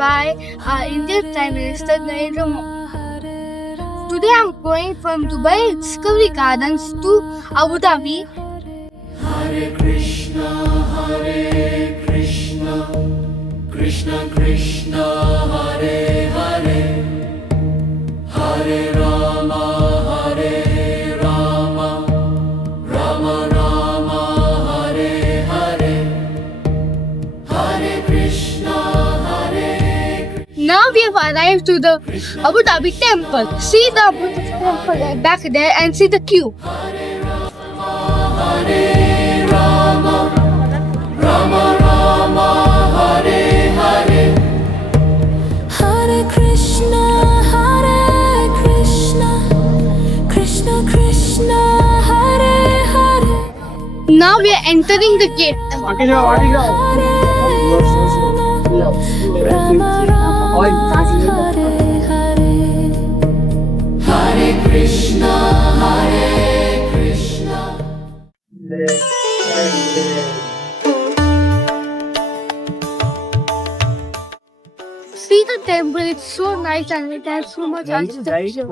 by our Indian Prime Minister Narendra Modi. Today I'm going from Dubai Discovery Gardens to Abu Dhabi. Hare Krishna, Krishna Krishna, Hare Hare, Hare Rama, Rama Rama, Hare Hare, Hare Krishna, Hare. Now we have arrived to the Abu Dhabi temple. See the Abu Dhabi temple back there and see the queue. Hare Rama, Rama Rama, Hare Hare, Hare Krishna, Krishna Krishna, Hare Hare. Now we are entering the gate. Rama Rama, Hare Hare. Hare Krishna, Hare Krishna. See the temple, it's so nice and it has so much architecture.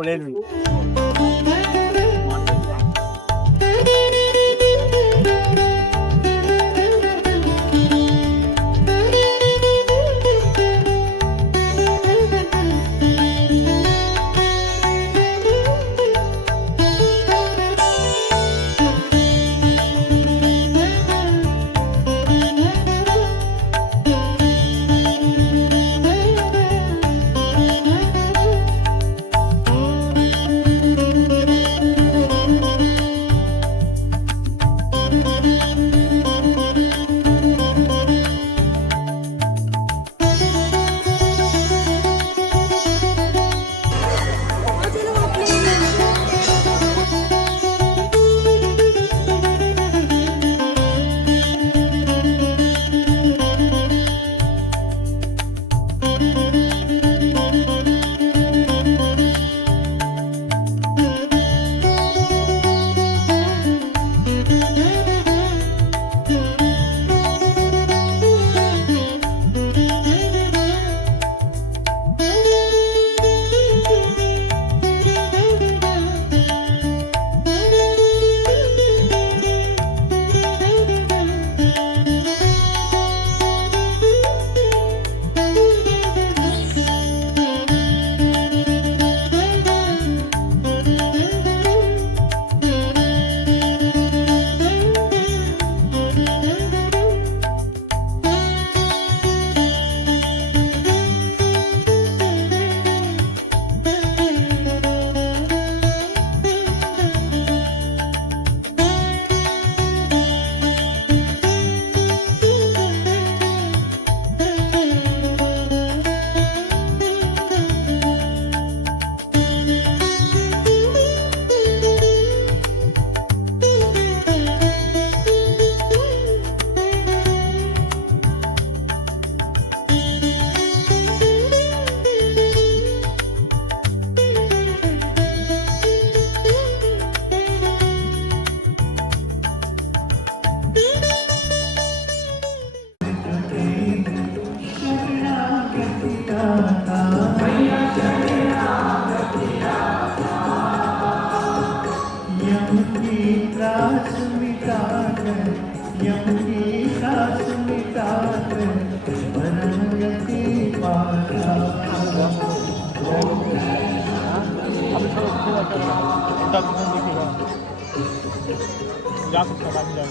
जा सकता बाकी जाए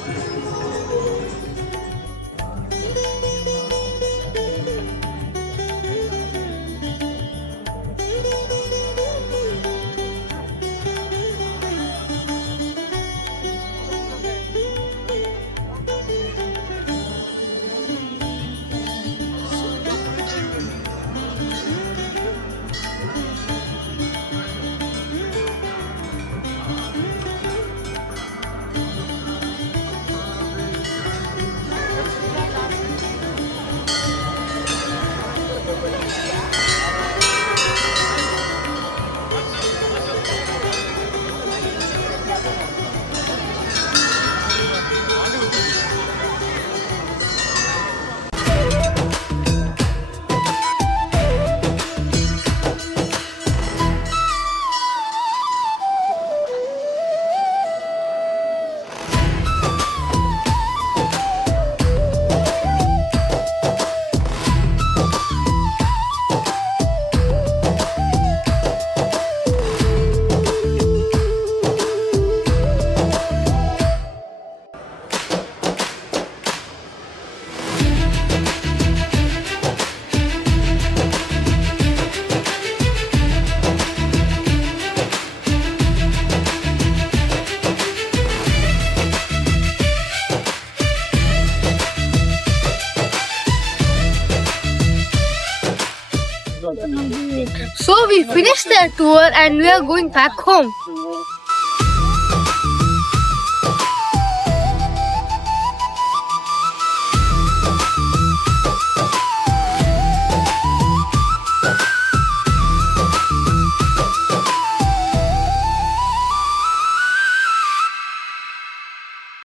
So we finished our tour and we are going back home.